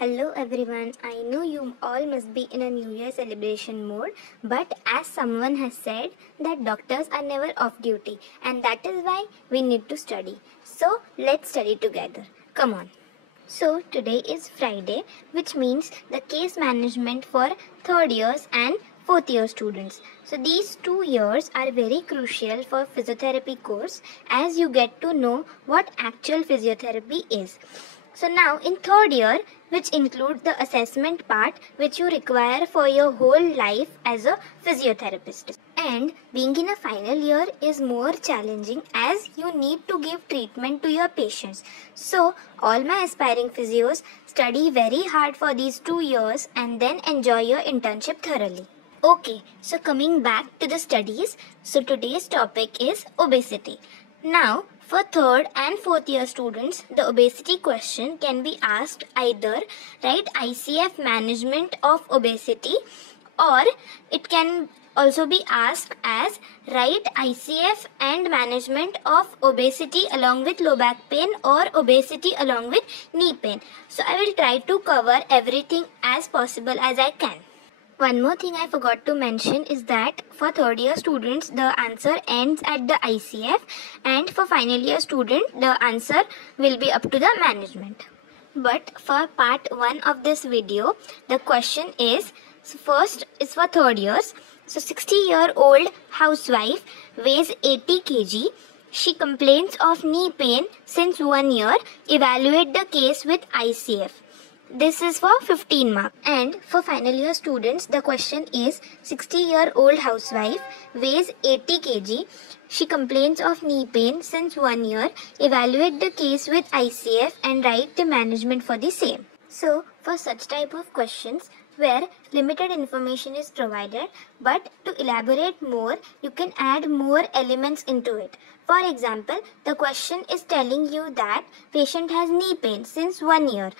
Hello everyone, I know you all must be in a New Year celebration mode, but as someone has said that doctors are never off duty and that is why we need to study. So let's study together. Come on. So today is Friday, which means the case management for third years and fourth year students. So these 2 years are very crucial for physiotherapy course as you get to know what actual physiotherapy is. So now in third year, which include the assessment part which you require for your whole life as a physiotherapist. And being in a final year is more challenging as you need to give treatment to your patients. So all my aspiring physios, study very hard for these 2 years and then enjoy your internship thoroughly. Okay, so coming back to the studies, so today's topic is obesity. Now, for third and fourth year students, the obesity question can be asked either write ICF Management of Obesity, or it can also be asked as write ICF and Management of Obesity along with low back pain or obesity along with knee pain. So I will try to cover everything as possible as I can. One more thing I forgot to mention is that for third year students, the answer ends at the ICF, and for final year student, the answer will be up to the management. But for part 1 of this video, the question is, first is for third years. So 60-year-old housewife weighs 80 kg. She complains of knee pain since 1 year. Evaluate the case with ICF. This is for 15 marks. And for final year students, the question is 60-year-old housewife weighs 80 kg. She complains of knee pain since 1 year. Evaluate the case with ICF and write the management for the same. So for such type of questions where limited information is provided, but to elaborate more, you can add more elements into it. For example, the question is telling you that patient has knee pain since 1 year.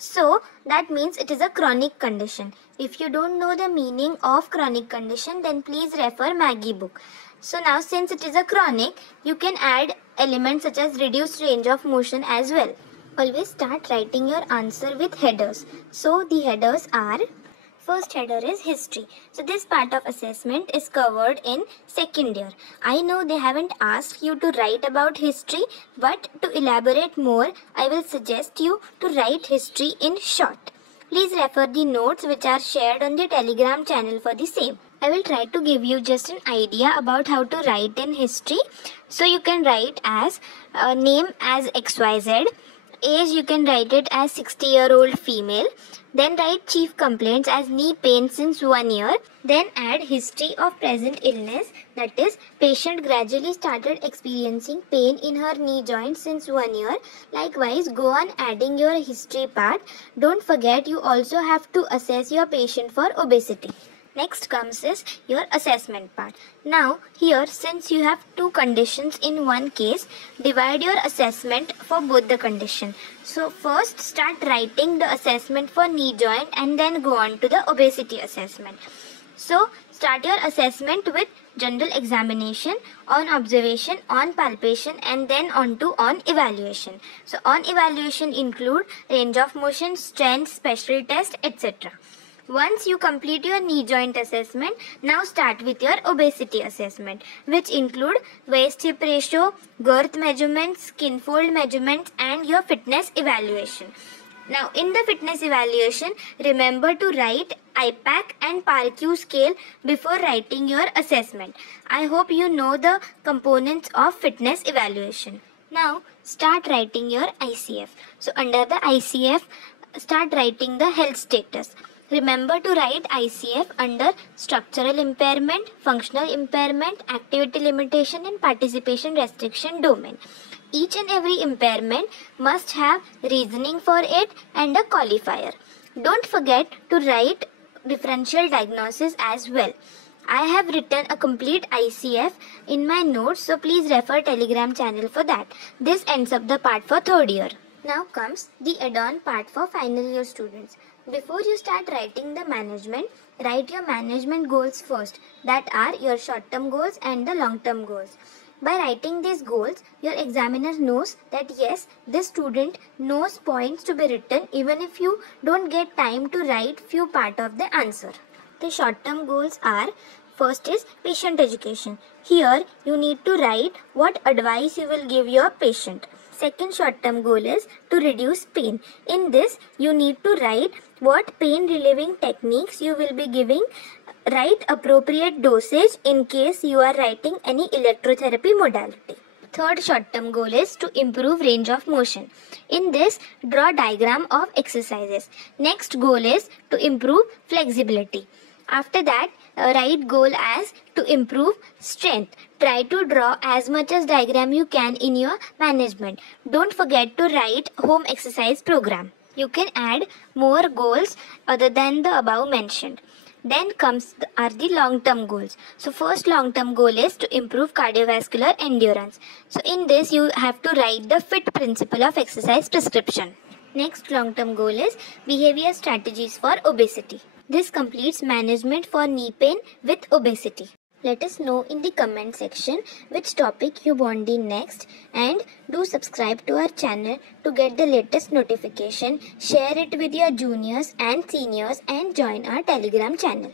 So that means it is a chronic condition. If you don't know the meaning of chronic condition, then please refer Maggie book. So now since it is a chronic, you can add elements such as reduced range of motion as well. Always start writing your answer with headers. So the headers are, first header is history. So this part of assessment is covered in second year. I know they haven't asked you to write about history, but to elaborate more, I will suggest you to write history in short. Please refer the notes which are shared on the Telegram channel for the same. I will try to give you just an idea about how to write in history. So you can write as name as XYZ. Age you can write it as 60-year-old female. Then write chief complaints as knee pain since 1 year. Then add history of present illness, that is patient gradually started experiencing pain in her knee joint since 1 year. Likewise, go on adding your history part. Don't forget you also have to assess your patient for obesity. Next comes is your assessment part. Now here, since you have two conditions in one case, divide your assessment for both the condition. So first start writing the assessment for knee joint and then go on to the obesity assessment. So start your assessment with general examination, on observation, on palpation and then on evaluation. So on evaluation include range of motion, strength, special test, etc. Once you complete your knee joint assessment, now start with your obesity assessment, which include waist-hip ratio, girth measurements, skin fold measurements and your fitness evaluation. Now in the fitness evaluation, remember to write IPAC and PARQ scale before writing your assessment. I hope you know the components of fitness evaluation. Now start writing your ICF. So under the ICF, start writing the health status. Remember to write ICF under structural impairment, functional impairment, activity limitation and participation restriction domain. Each and every impairment must have reasoning for it and a qualifier. Don't forget to write differential diagnosis as well. I have written a complete ICF in my notes, so please refer Telegram channel for that. This ends up the part for third year. Now comes the add-on part for final year students. Before you start writing the management, write your management goals first. That are your short-term goals and the long-term goals. By writing these goals, your examiner knows that yes, this student knows points to be written even if you don't get time to write few part of the answer. The short-term goals are: first is patient education. Here you need to write what advice you will give your patient. Second short-term goal is to reduce pain. In this, you need to write what pain relieving techniques you will be giving. Write appropriate dosage in case you are writing any electrotherapy modality. Third short-term goal is to improve range of motion. In this, draw diagram of exercises. Next goal is to improve flexibility. After that, write goal as to improve strength. Try to draw as much as diagram you can in your management. Don't forget to write home exercise program. You can add more goals other than the above mentioned. Then are the long-term goals. So first long-term goal is to improve cardiovascular endurance. So in this you have to write the FIT principle of exercise prescription. Next long-term goal is behavior strategies for obesity. This completes management for knee pain with obesity. Let us know in the comment section which topic you want the next, and do subscribe to our channel to get the latest notification. Share it with your juniors and seniors and join our Telegram channel.